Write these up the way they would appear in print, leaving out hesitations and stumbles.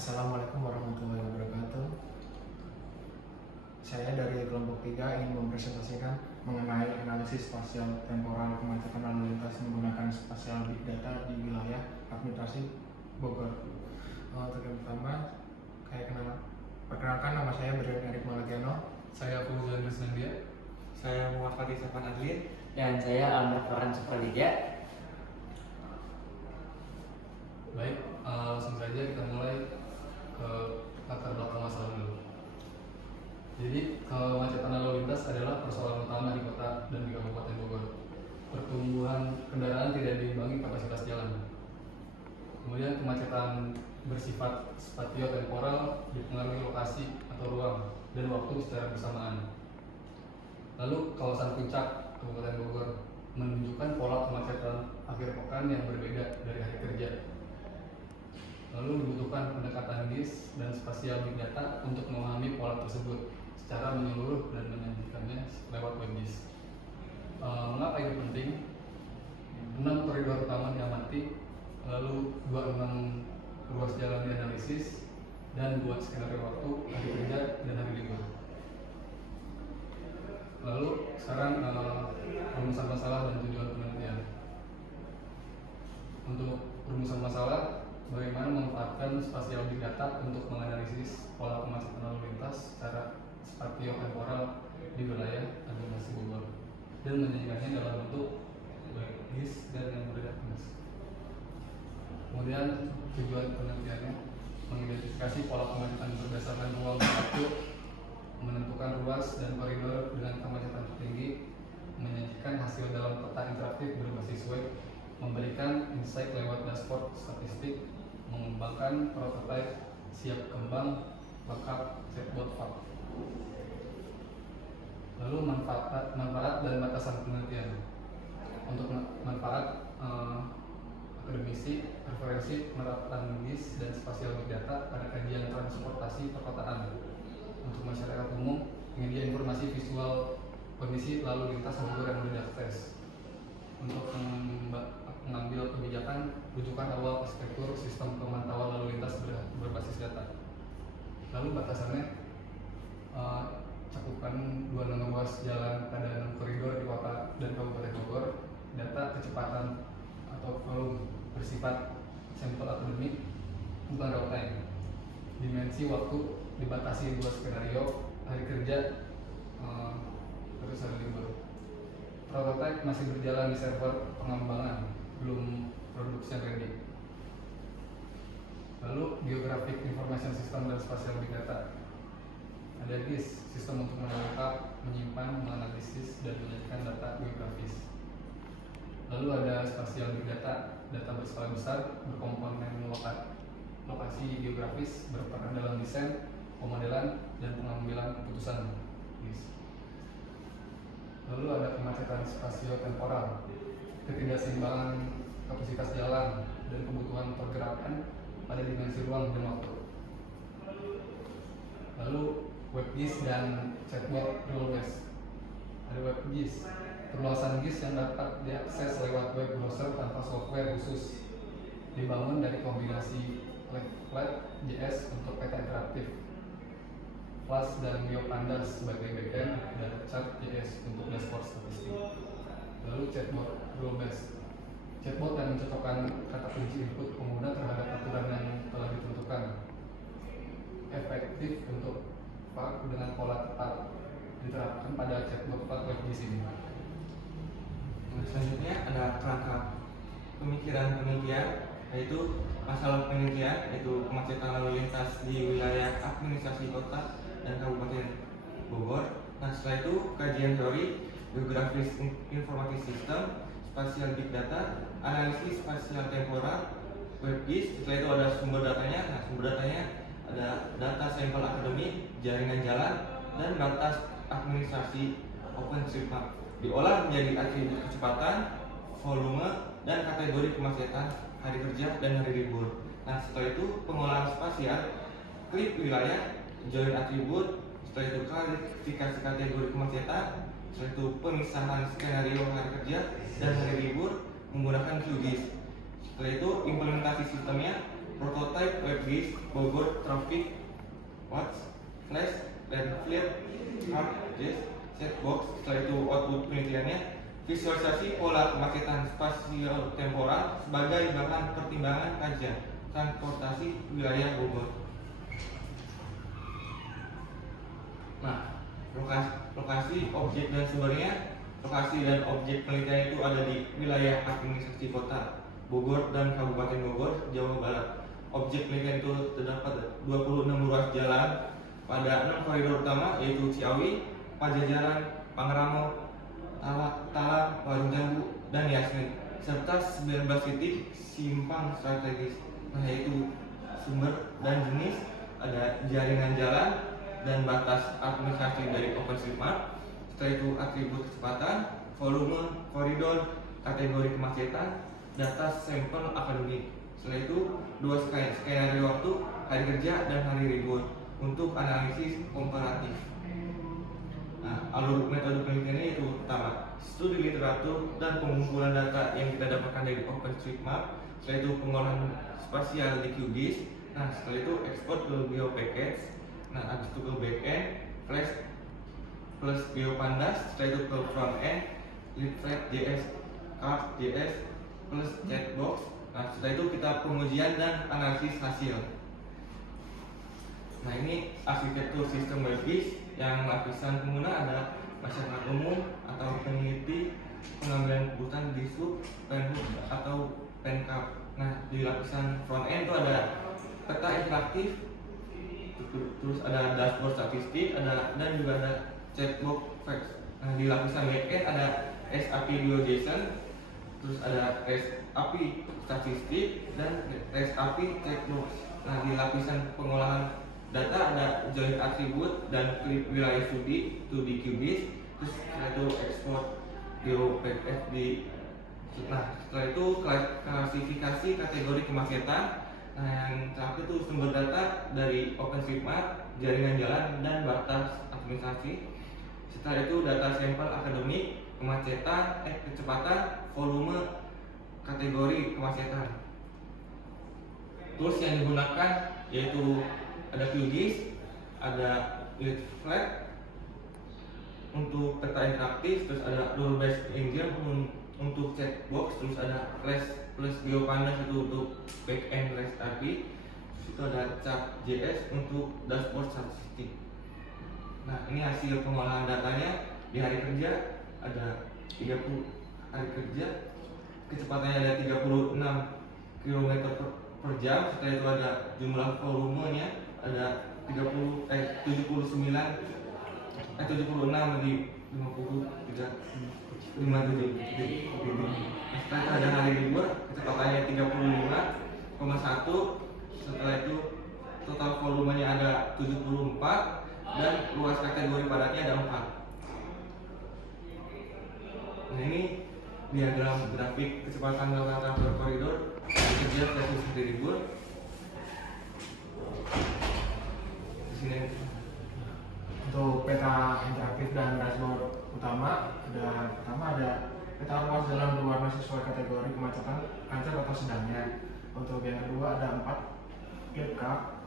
Assalamualaikum warahmatullahi wabarakatuh. Saya dari kelompok 3 ingin mempresentasikan mengenai analisis spasial temporal kemacetan lalu lintas menggunakan spasial big data di wilayah administrasi Bogor. Terlebih pertama, perkenalkan, nama saya Brian Erik Malagiano. Saya Fauzan Ruslandia. Saya Muhammad Isafan Adlin. Dan saya Ahmad Farhan Supralidya. Baik, langsung saja kita mulai ke latar belakang masalah dulu. Jadi kemacetan lalu lintas adalah persoalan utama di kota dan di Kabupaten Bogor. Pertumbuhan kendaraan tidak diimbangi kapasitas jalan. Kemudian kemacetan bersifat spatio-temporal dipengaruhi lokasi atau ruang dan waktu secara bersamaan. Lalu kawasan puncak Kabupaten Bogor menunjukkan pola kemacetan akhir pekan yang berbeda dari hari kerja. Lalu dibutuhkan pendekatan GIS dan spasial big data untuk memahami pola tersebut secara menyeluruh dan menyajikannya lewat web GIS. Mengapa itu penting? 6 koridor utama diamati, lalu 26 ruas jalan dianalisis, dan buat skenario waktu hari kerja dan hari libur. Lalu sekarang rumusan masalah dan tujuan penelitian. Untuk rumusan masalah, bagaimana memanfaatkan spasial big data untuk menganalisis pola kemacetan lalu lintas secara spatio-temporal di wilayah administrasi Bogor dan menyajikannya dalam bentuk GIS dan yang berdasarkan. Kemudian tujuan penelitiannya mengidentifikasi pola kemacetan berdasarkan ruang dan waktu, menentukan ruas dan koridor dengan kemacetan tertinggi, menyajikan hasil dalam peta interaktif berbasis web, memberikan insight lewat dashboard statistik, mengembangkan prototipe siap kembang lengkap chatbot FAQ. Lalu manfaat dan batasan penelitian. Untuk manfaat akademisi, referensi penerapan GIS dan spasial big data pada kajian transportasi perkotaan. Untuk masyarakat umum, penyedia informasi visual kondisi lalu lintas Bogor yang mudah diakses. Untuk mengambil kebijakan, rujukan awal arsitektur sistem pemantauan lalu lintas berbasis data. Lalu batasannya, cakupan 26 ruas jalan pada 6 koridor di kota dan Kabupaten Bogor, data kecepatan atau volume bersifat sampel akademik, bukan real time. Dimensi waktu dibatasi 2 skenario, hari kerja terus hari libur. Prototipe masih berjalan di server pengembangan, belum production ready. Lalu Geographic Information System dan Spatial Big Data. Ada GIS, sistem untuk menangkap, menyimpan, menganalisis, dan menyajikan data geografis. Lalu ada Spatial Big Data, data berskala besar, berkomponen lokasi geografis, berperan dalam desain, pemodelan, dan pengambilan keputusan. GIS. Lalu ada kemacetan spasio-temporal, ketidakseimbangan kapasitas jalan dan kebutuhan pergerakan pada dimensi ruang dan waktu. Lalu web GIS dan chatbot rule based. Ada web GIS, perluasan GIS yang dapat diakses lewat web browser tanpa software khusus, dibangun dari kombinasi Flat.js untuk peta interaktif, Flash dan Neopandas sebagai backend, dan Chart.js untuk dashboard statistik. Lalu chatbot rule based, chatbot yang mencocokkan kata kunci input pengguna terhadap aturan yang telah ditentukan, efektif untuk FAQ dengan pola tepat, diterapkan pada chatbot FAQ web di sini. Selanjutnya ada kerangka pemikiran penelitian, yaitu masalah penelitian, yaitu kemacetan lalu lintas di wilayah administrasi kota dan Kabupaten Bogor. Nah, setelah itu kajian teori, geografis informatif sistem, spasial big data, analisis spasial temporal, web GIS. Setelah itu ada sumber datanya. Nah, sumber datanya ada data sampel akademik, jaringan jalan, dan batas administrasi OpenStreetMap. Diolah menjadi atribut kecepatan, volume, dan kategori kemacetan hari kerja dan hari libur. Nah, setelah itu pengolahan spasial, klik wilayah, join atribut, setelah itu klasifikasi kategori kemacetan, setelah itu pemisahan skenario hari kerja dan hari libur menggunakan QGIS. Setelah itu implementasi sistemnya prototype WebGIS Bogor Traffic Watch Flash dan Fleet ArcGIS Chatbox. Setelah itu output penelitiannya visualisasi pola kemacetan spasial temporal sebagai bahan pertimbangan kajian transportasi wilayah Bogor. Nah, lokasi objek dan sumbernya. Lokasi dan objek penelitian itu ada di wilayah administrasi kota Bogor dan Kabupaten Bogor, Jawa Barat. Objek penelitian itu terdapat 26 ruas jalan pada 6 koridor utama, yaitu Ciawi, Pajajaran, Pangrango, Talang, Warung Jambu, dan Yasmin, serta 19 titik simpang strategis. Nah, yaitu sumber dan jenis, ada jaringan jalan dan batas administrasi dari OpenStreetMap. Setelah itu atribut kecepatan, volume, koridor, kategori kemacetan, data sampel akademik. Setelah itu dua skenario waktu, hari kerja dan hari libur untuk analisis komparatif. Nah, alur metode penelitiannya itu pertama, studi literatur dan pengumpulan data yang kita dapatkan dari OpenStreetMap. Setelah itu pengolahan spasial di QGIS. Nah, setelah itu ekspor ke GeoPackage. Nah, habis itu ke backend, Flash plus GeoPandas. Setelah itu ke frontend, Leaflet.js, Card.js plus Chatbox. Nah, setelah itu kita pengujian dan analisis hasil. Nah, ini arsitektur sistem WebGIS. Yang lapisan pengguna ada masyarakat umum atau peneliti, pengambilan keputusan di sub, penhub atau penkap. Nah, di lapisan front end itu ada peta interaktif, terus ada dashboard statistik, dan juga ada chatbox facts. Nah, di lapisan backend ada REST API GeoJSON, terus ada REST API statistik dan REST API chatbox. Nah, di lapisan pengolahan data ada join attribute dan klik wilayah studi itu di QGIS. Terus setelah itu ekspor GeoPackage di. Nah, setelah itu klasifikasi kategori kemacetan. Nah, yang terakhir itu sumber data dari OpenStreetMap, jaringan jalan dan batas administrasi. Setelah itu data sampel akademik, kemacetan, kecepatan, volume, kategori kemacetan. Tools yang digunakan yaitu ada QGIS, ada Leaflet untuk peta interaktif, terus ada rule based engine untuk chatbox, terus ada Flash plus GeoPandas itu untuk backend REST API, terus itu ada Chart.js untuk dashboard statistik. Nah, ini hasil pengolahan datanya. Di hari kerja ada 30 hari kerja, kecepatannya ada 36 km per jam. Setelah itu ada jumlah volumenya ada 76 di 57. Setelah itu ada hari libur, kecepatannya 35,1. Setelah itu total volumenya ada 74 dan luas kategori padatnya ada 4. Nah, ini diagram grafik kecepatan rata-rata per koridor hari kerja versus hari libur. Di sini Untuk peta interaktif dan dashboard utama ada peta ruas jalan berwarna sesuai kategori kemacetan lancar atau sedangnya. Untuk yang kedua ada 4 flip chart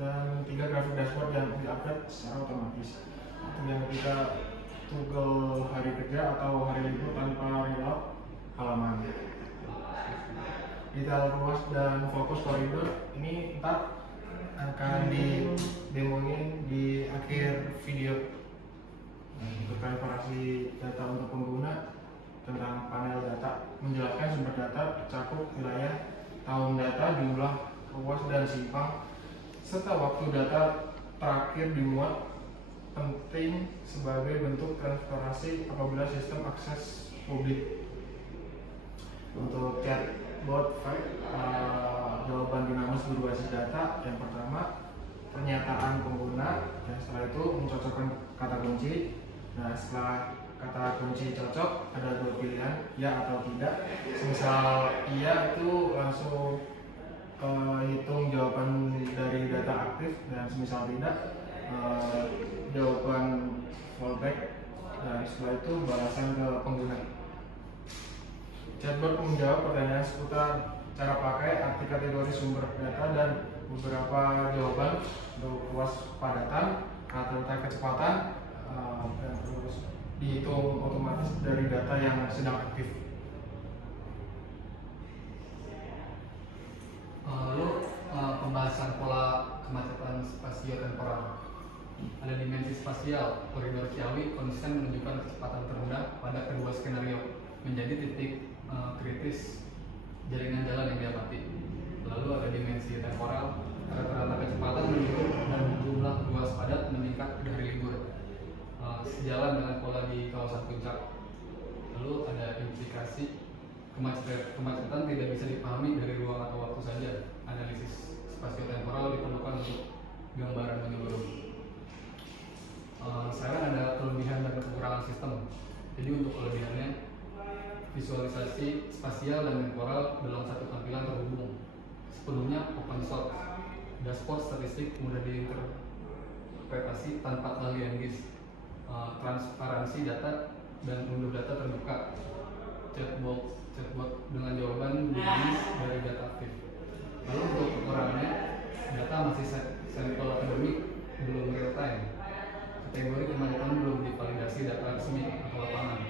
dan 3 grafik dashboard yang diupdate secara otomatis. Untuk yang ketiga toggle hari kerja atau hari libur tanpa reload halaman. Detail ruas dan fokus koridor ini ntar akan didemoin di akhir video. Untuk komparasi data untuk pengguna tentang panel data, menjelaskan sumber data, cakup wilayah, tahun data, jumlah ruas dan simpang, serta waktu data terakhir dimuat, penting sebagai bentuk transparansi apabila sistem akses publik. Untuk chatbot jawaban dinamis berbasis data. Yang pertama pernyataan pengguna, dan setelah itu mencocokkan kata kunci. Nah, setelah kata kunci cocok ada 2 pilihan, ya atau tidak. Misal iya itu langsung hitung jawaban dari data aktif, dan semisal tidak jawaban fallback, dan setelah itu balasan ke pengguna. Chatbot menjawab pertanyaan seputar cara pakai, arti kategori sumber data, dan beberapa jawaban untuk kewaspadaan atau kecepatan, dan terus dihitung otomatis dari data yang sedang aktif. Lalu pembahasan pola kemacetan spasio-temporal. Ada dimensi spasial, koridor Ciawi konsisten menunjukkan kecepatan terendah pada kedua skenario, menjadi titik kritis jaringan jalan yang diamati. Lalu ada dimensi temporal, rata-rata kecepatan menurun dan jumlah ruas padat meningkat dari libur, sejalan dengan pola di kawasan puncak. Lalu ada implikasi kemacetan tidak bisa dipahami dari ruang atau waktu saja. Analisis spasio-temporal diperlukan untuk gambaran menyeluruh. Sekarang ada kelebihan dan kekurangan sistem. Jadi untuk kelebihannya, visualisasi spasial dan temporal dalam satu tampilan terhubung, sepenuhnya open source. Dashboard statistik mudah diinterpretasi tanpa keahlian GIS. Transparansi data dan unduh data terbuka. Chatbot dengan jawaban dinamis dari data aktif. Lalu untuk kekurangannya, data masih sampel akademik, belum real time. Kategori kemacetan belum divalidasi data resmi atau lapangan.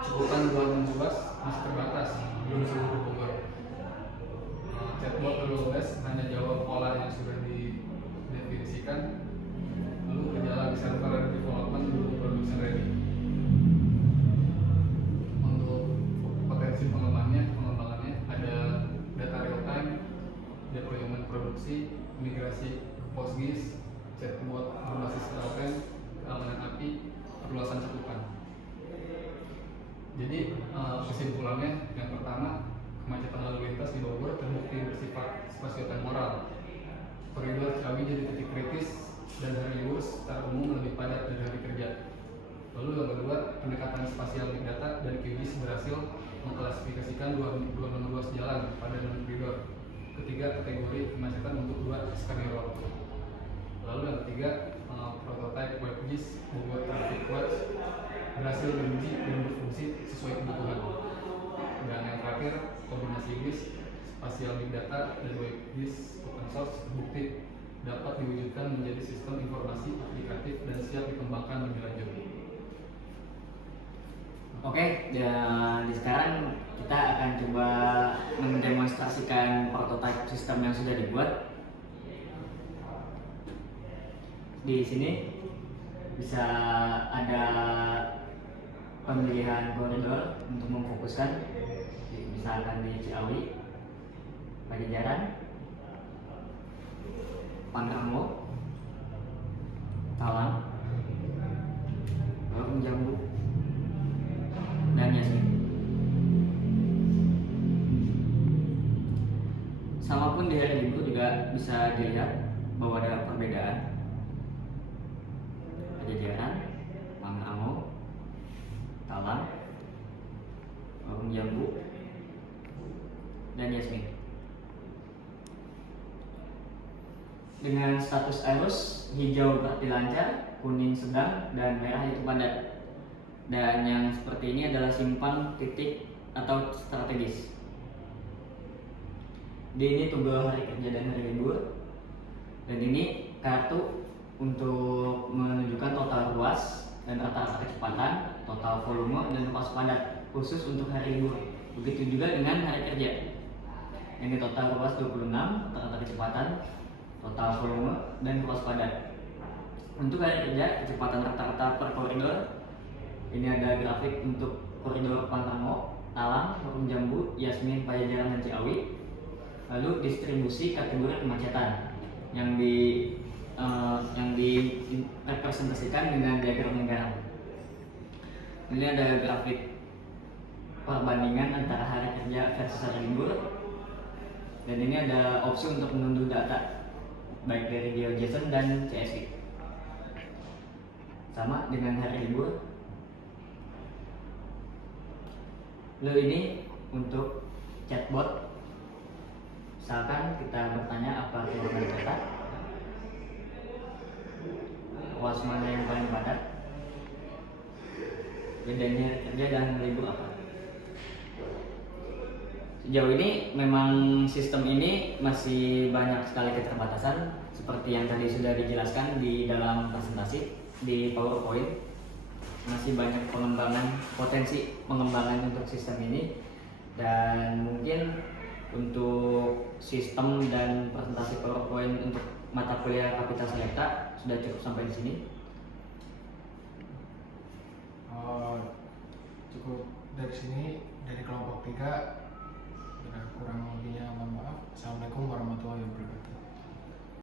Cakupan ruang luas masih terbatas, belum seluruh Bogor. Chatbot belum hanya jawab pola yang sudah didefinisikan. Lalu gejala server dan development belum production ready. Untuk potensi pengembangannya ada data real time, deployment produksi, migrasi ke PostGIS, chatbot berbasis LLM, keamanan API, perluasan cakupan. Jadi kesimpulannya, yang pertama, kemacetan lalu lintas di Bogor terbukti bersifat spasio-temporal. Koridor Ciawi jadi titik kritis dan hari libur secara umum lebih padat dari hari kerja. Lalu yang kedua, pendekatan spasial big data dari QGIS berhasil mengklasifikasikan dua ruas jalan pada 6 koridor. Ketiga, kategori kemacetan untuk 2 skenario. Lalu yang ketiga, prototipe WebGIS Bogor Traffic Watch berhasil diuji dan berfungsi sesuai kebutuhan. Dan yang terakhir, kombinasi GIS, spasial big data, dan WebGIS open source terbukti dapat diwujudkan menjadi sistem informasi aplikatif dan siap dikembangkan lebih lanjut. Oke, dan sekarang kita akan coba mendemonstrasikan prototipe sistem yang sudah dibuat. Di sini bisa ada pemilihan koridor untuk memfokuskan, misalkan di Ciawi, Pajajaran, Pangrango, Talang, Warung Jambu, dan Yasmin. Sama pun di hari Minggu juga bisa dilihat bahwa ada perbedaan. Pajajaran, Pangrango, Talang, Warung Jambu, dan Yasmin. Dengan status arus hijau berarti lancar, kuning sedang, dan merah itu padat. Dan yang seperti ini adalah simpang titik atau strategis. Di ini tunggal hari kerja dan hari libur. Dan ini kartu untuk menunjukkan total ruas dan rata-rata kecepatan, total volume, dan ruas padat khusus untuk hari libur. Begitu juga dengan hari kerja. Ini total ruas 26, rata-rata kecepatan, total volume, dan ruas padat. Untuk hari kerja, kecepatan rata-rata per koridor. Ini ada grafik untuk koridor Pangrango, Talang, Warung Jambu, Yasmin, Pajajaran, dan Ciawi. Lalu distribusi kategori kemacetan yang direpresentasikan dengan diagram lingkaran. Ini ada grafik perbandingan antara hari kerja versus hari libur. Dan ini ada opsi untuk mengunduh data baik dari GeoJSON dan CSV. Sama dengan hari libur. Lalu ini untuk chatbot. Misalkan kita bertanya apa ruangan data, ruas mana yang paling padat, bedanya kerja dan libur apa. Sejauh ini memang sistem ini masih banyak sekali keterbatasan seperti yang tadi sudah dijelaskan di dalam presentasi di PowerPoint. Masih banyak potensi pengembangan untuk sistem ini, dan mungkin untuk sistem dan presentasi PowerPoint untuk mata kuliah Kapital Selecta sudah cukup sampai di sini. Cukup dari sini, dari kelompok 3. Kurang lebihnya mohon maaf. Assalamualaikum warahmatullahi wabarakatuh.